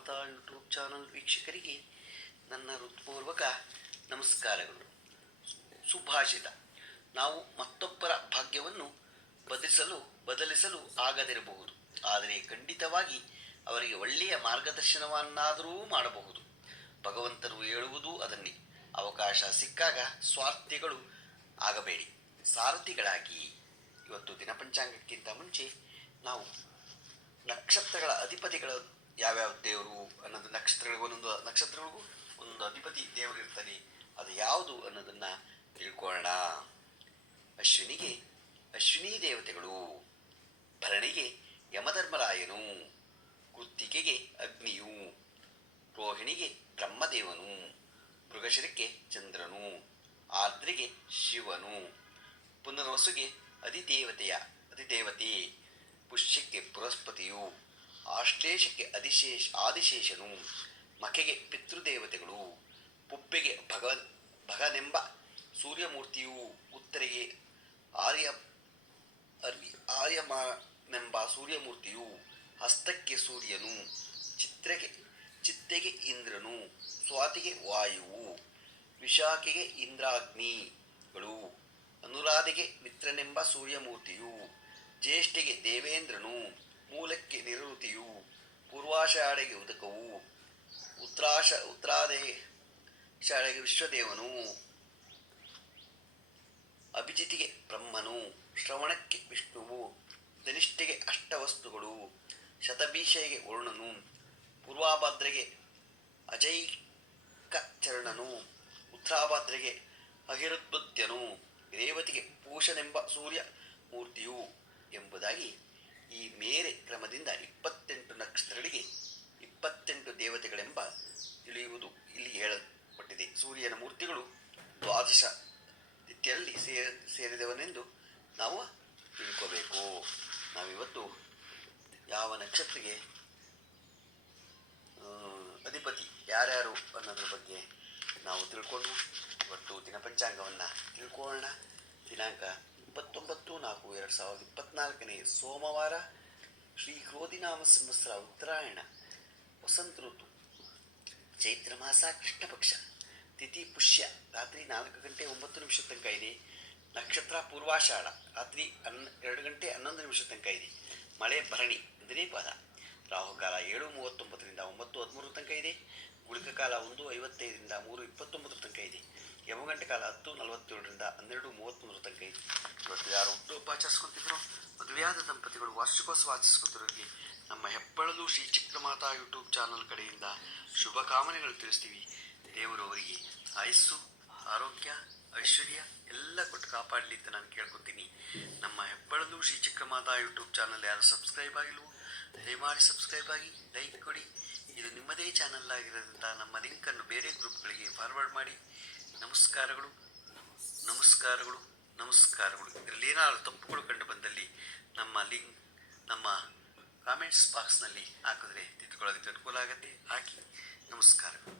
ಚಿತ್ರಮಾತಾ YouTube channel ವೀಕ್ಷಕರಿಗೆ ನನ್ನ ಹೃತ್ಪೂರ್ವಕ ನಮಸ್ಕಾರಗಳು. ಸುಭಾಷಿತ: ನಾವು ಮತ್ತೊಬ್ಬರ ಭಾಗ್ಯವನ್ನು ಬದಲಿಸಲು ಆಗದಿರಬಹುದು, ಆದರೆ ಖಂಡಿತವಾಗಿ ಅವರಿಗೆ ಒಳ್ಳೆಯ ಮಾರ್ಗದರ್ಶನವನ್ನಾದರೂ ಮಾಡಬಹುದು. ಭಗವಂತನು ಹೇಳುವುದು ಅದನ್ನೇ. ಅವಕಾಶ ಸಿಕ್ಕಾಗ ಸ್ವಾರ್ಥಿಗಳು ಆಗಬೇಡಿ, ಸಾರಥಿಗಳಾಗಿ. ಇವತ್ತು ದಿನಪಂಚಾಂಗಕ್ಕಿಂತ ಮುಂಚೆ ನಾವು ನಕ್ಷತ್ರಗಳ ಅಧಿಪತಿಗಳು ಯಾವ್ಯಾವ ದೇವರು ಅನ್ನೋದು, ನಕ್ಷತ್ರಗಳಿಗೂ ಒಂದೊಂದು ಅಧಿಪತಿ ದೇವರು ಇರ್ತಾನೆ, ಅದು ಯಾವುದು ಅನ್ನೋದನ್ನ ತಿಳ್ಕೊಳ್ಳೋಣ. ಅಶ್ವಿನಿಗೆ ಅಶ್ವಿನಿ ದೇವತೆಗಳು, ಭರಣಿಗೆ ಯಮಧರ್ಮರಾಯನು, ಕೃತ್ತಿಕೆಗೆ ಅಗ್ನಿಯು, ರೋಹಿಣಿಗೆ ಬ್ರಹ್ಮದೇವನು, ಮೃಗಶಿರಕ್ಕೆ ಚಂದ್ರನು, ಆರ್ದ್ರಿಗೆ ಶಿವನು, ಪುನರ್ವಸುಗೆ ಅಧಿದೇವತೆ, ಪುಷ್ಯಕ್ಕೆ ಬೃಹಸ್ಪತಿಯು, ಆಶ್ಲೇಷಕ್ಕೆ ಆದಿಶೇಷನು, ಮಖೆಗೆ ಪಿತೃದೇವತೆಗಳು, ಪುಬ್ಬೆಗೆ ಭಗನೆಂಬ ಸೂರ್ಯಮೂರ್ತಿಯು, ಉತ್ತರೆಗೆ ಆರ್ಯಮೆಂಬ ಸೂರ್ಯಮೂರ್ತಿಯು, ಹಸ್ತಕ್ಕೆ ಸೂರ್ಯನು, ಚಿತ್ತೆಗೆ ಇಂದ್ರನು, ಸ್ವಾತಿಗೆ ವಾಯುವು, ವಿಶಾಖೆಗೆ ಇಂದ್ರಾಗ್ನಿಗಳು, ಅನುರಾಧೆಗೆ ಮಿತ್ರನೆಂಬ ಸೂರ್ಯಮೂರ್ತಿಯು, ಜ್ಯೇಷ್ಠೆಗೆ ದೇವೇಂದ್ರನು, ಮೂಲಕ್ಕೆ ನಿವೃತ್ತಿಯು, ಪೂರ್ವಾಷಾಢೆಗೆ ಉದಕವು, ಉತ್ತರಾಷಾಢೆಗೆ ವಿಶ್ವದೇವನು, ಅಭಿಜಿತಿಗೆ ಬ್ರಹ್ಮನು, ಶ್ರವಣಕ್ಕೆ ವಿಷ್ಣುವು, ಧನಿಷ್ಠೆಗೆ ಅಷ್ಟವಸ್ತುಗಳು, ಶತಭೀಷೆಗೆ ವರುಣನು, ಪೂರ್ವಾಭದ್ರೆಗೆ ಅಜೈಕಚರಣನು, ಉತ್ತರಾಭದ್ರೆಗೆ ಅಹಿರುದ್ಬುದ್ಧನು, ರೇವತಿಗೆ ಪೂಷನೆಂಬ ಸೂರ್ಯ ಮೂರ್ತಿಯು ಎಂಬುದಾಗಿ ಈ ಮೇರೆ ಕ್ರಮದಿಂದ 28 ನಕ್ಷತ್ರಗಳಿಗೆ 28 ದೇವತೆಗಳೆಂಬ ತಿಳಿಯುವುದು ಇಲ್ಲಿ ಹೇಳಲ್ಪಟ್ಟಿದೆ. ಸೂರ್ಯನ ಮೂರ್ತಿಗಳು ದ್ವಾದಶ ತಿಥಿಯಲ್ಲಿ ಸೇರಿದವನೆಂದು ನಾವು ತಿಳ್ಕೋಬೇಕು. ನಾವಿವತ್ತು ಯಾವ ನಕ್ಷತ್ರಕ್ಕೆ ಅಧಿಪತಿ ಯಾರ್ಯಾರು ಅನ್ನೋದ್ರ ಬಗ್ಗೆ ನಾವು ತಿಳ್ಕೊಂಡು ಇವತ್ತು ದಿನಪಂಚಾಂಗವನ್ನು ತಿಳ್ಕೊಳ್ಳೋಣ. ದಿನಾಂಕ 29/4/2024 ಸೋಮವಾರ, ಶ್ರೀ ಕ್ರೋಧಿನಾಮ ಸಂವತ್ಸರ, ಉತ್ತರಾಯಣ, ವಸಂತ ಋತು, ಚೈತ್ರ ಮಾಸ, ಕೃಷ್ಣ ಪಕ್ಷ, ತಿಥಿ ಪುಷ್ಯ, ರಾತ್ರಿ 4:09 ತನಕ ಇದೆ. ನಕ್ಷತ್ರ ಪೂರ್ವಾಷಾಢ, ರಾತ್ರಿ 2:11 ತನಕ ಇದೆ. ಮಳೆ ಭರಣಿ 1ನೇ ಪಾದ. ರಾಹುಕಾಲ 7:39 9:13 ತನಕ ಇದೆ. ಗುಳಿಕ ಕಾಲ 1:55 3:29 ತನಕ ಇದೆ. ಯಮಗಂಟೆ ಕಾಲ 10:47 12:33 ತನಕ ಇದೆ. ಇವತ್ತು ಯಾರು ಹುಟ್ಟುಹಬ್ಬ ಆಚರಿಸ್ಕೊತಿದ್ರು, ಮದುವೆಯಾದ ದಂಪತಿಗಳು ವಾರ್ಷಿಕೋತ್ಸವ ಆಚರಿಸ್ಕೊತಿರೋರಿಗೆ ನಮ್ಮ ಹೆಬ್ಬಳಲು ಶ್ರೀ ಚಿತ್ರಮಾತಾ ಯೂಟ್ಯೂಬ್ ಚಾನಲ್ ಕಡೆಯಿಂದ ಶುಭ ಕಾಮನೆಗಳು ತಿಳಿಸ್ತೀವಿ. ದೇವರು ಅವರಿಗೆ ಆಯಸ್ಸು, ಆರೋಗ್ಯ, ಐಶ್ವರ್ಯ ಎಲ್ಲ ಕೊಟ್ಟು ಕಾಪಾಡಲಿ ಅಂತ ನಾನು ಕೇಳ್ಕೊತೀನಿ. ನಮ್ಮ ಹೆಬ್ಬಳಲು ಶ್ರೀ ಚಿತ್ರಮಾತಾ ಯೂಟ್ಯೂಬ್ ಚಾನಲ್ ಯಾರು ಸಬ್ಸ್ಕ್ರೈಬ್ ಆಗಿಲ್ವೋ ದಯಮಾಡಿ ಸಬ್ಸ್ಕ್ರೈಬ್ ಆಗಿ, ಲೈಕ್ ಕೊಡಿ. ಇದು ನಿಮ್ಮದೇ ಚಾನಲ್ ಆಗಿರೋದ್ರಿಂದ ನಮ್ಮ ಲಿಂಕನ್ನು ಬೇರೆ ಗ್ರೂಪ್ಗಳಿಗೆ ಫಾರ್ವರ್ಡ್ ಮಾಡಿ. ನಮಸ್ಕಾರಗಳು. ಇದರಲ್ಲಿ ಏನಾದರೂ ತಪ್ಪುಗಳು ಕಂಡು ಬಂದಲ್ಲಿ ನಮ್ಮ ಲಿಂಕ್ ನಮ್ಮ ಕಾಮೆಂಟ್ಸ್ ಬಾಕ್ಸ್ನಲ್ಲಿ ಹಾಕಿದ್ರೆ ತಿದ್ದುಕೊಳ್ಳೋದಕ್ಕೆ ಅನುಕೂಲ ಆಗುತ್ತೆ. ಹಾಕಿ. ನಮಸ್ಕಾರಗಳು.